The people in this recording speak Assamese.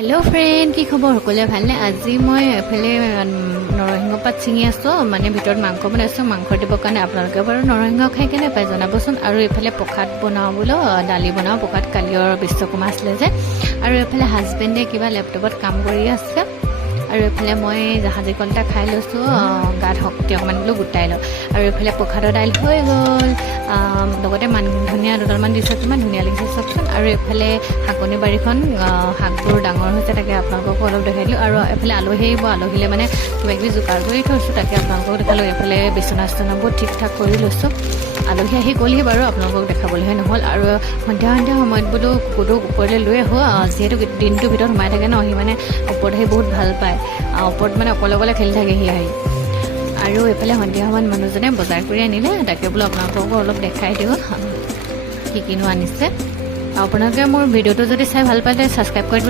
हेलो फ्रेंड की खबर सकले भालने आज मैं एफाले नरसिंह पात चिंगी आसो माने भितर मांस बनाइছো मांस दिबर कारण आपलोके बार नरसिंह खाई केने पाय जनाबचोन और एफाले प्रसाद बनाओ बोलो दाली बनाओ प्रसाद कालियर विश्वकर्मा आছিলে जे और एफाले हाजबेंडे किबा लैपटपत काम करि आछे और एफाले मैं जहाजी कलटा खाई लैছো गात शक्ति अकमान बोलो गुटाई लो और एफाले प्रसादर दाइल हो गल लगते मान धनिया दुटालमान दिছে किमान धुनिया লাগিছে सबचोन और एफाले हाकनि बारीखन हाकबोर डाঙर হৈছে তাকে আপোনালোকক অলপ দেখাই দিলো আৰু এফালে আলহী আহিব আলহীলে মানে কিবা কিবি জোগাৰ কৰি থৈছো তাকে আপোনালোকক দেখালো এফালে বিছনাবোৰ ঠিক ঠাক কৰি লৈছো আলহী আহি গ'লহি বাৰু আপোনালোকক দেখাবলৈহে নহ'ল আৰু সন্ধিয়া সময়ত বোলো কুকুৰটো ওপৰলৈ লৈ আহো যিহেতু দিনটোৰ ভিতৰত সোমাই থাকে ন সি মানে ওপৰত আহি বহুত ভাল পায় ওপৰত মানে অকলে অকলে খেলি থাকে সি আহি আৰু এফালে সন্ধিয়া সময়ত মানুহজনে বজাৰ কৰি আনিলে তাকে বোলো আপোনালোকক অলপ দেখাই দিওঁ কি কিনো আনিছে আপোনালোকে মোৰ ভিডিঅ'টো যদি চাই ভাল পালে ছাবস্ক্ৰাইব কৰি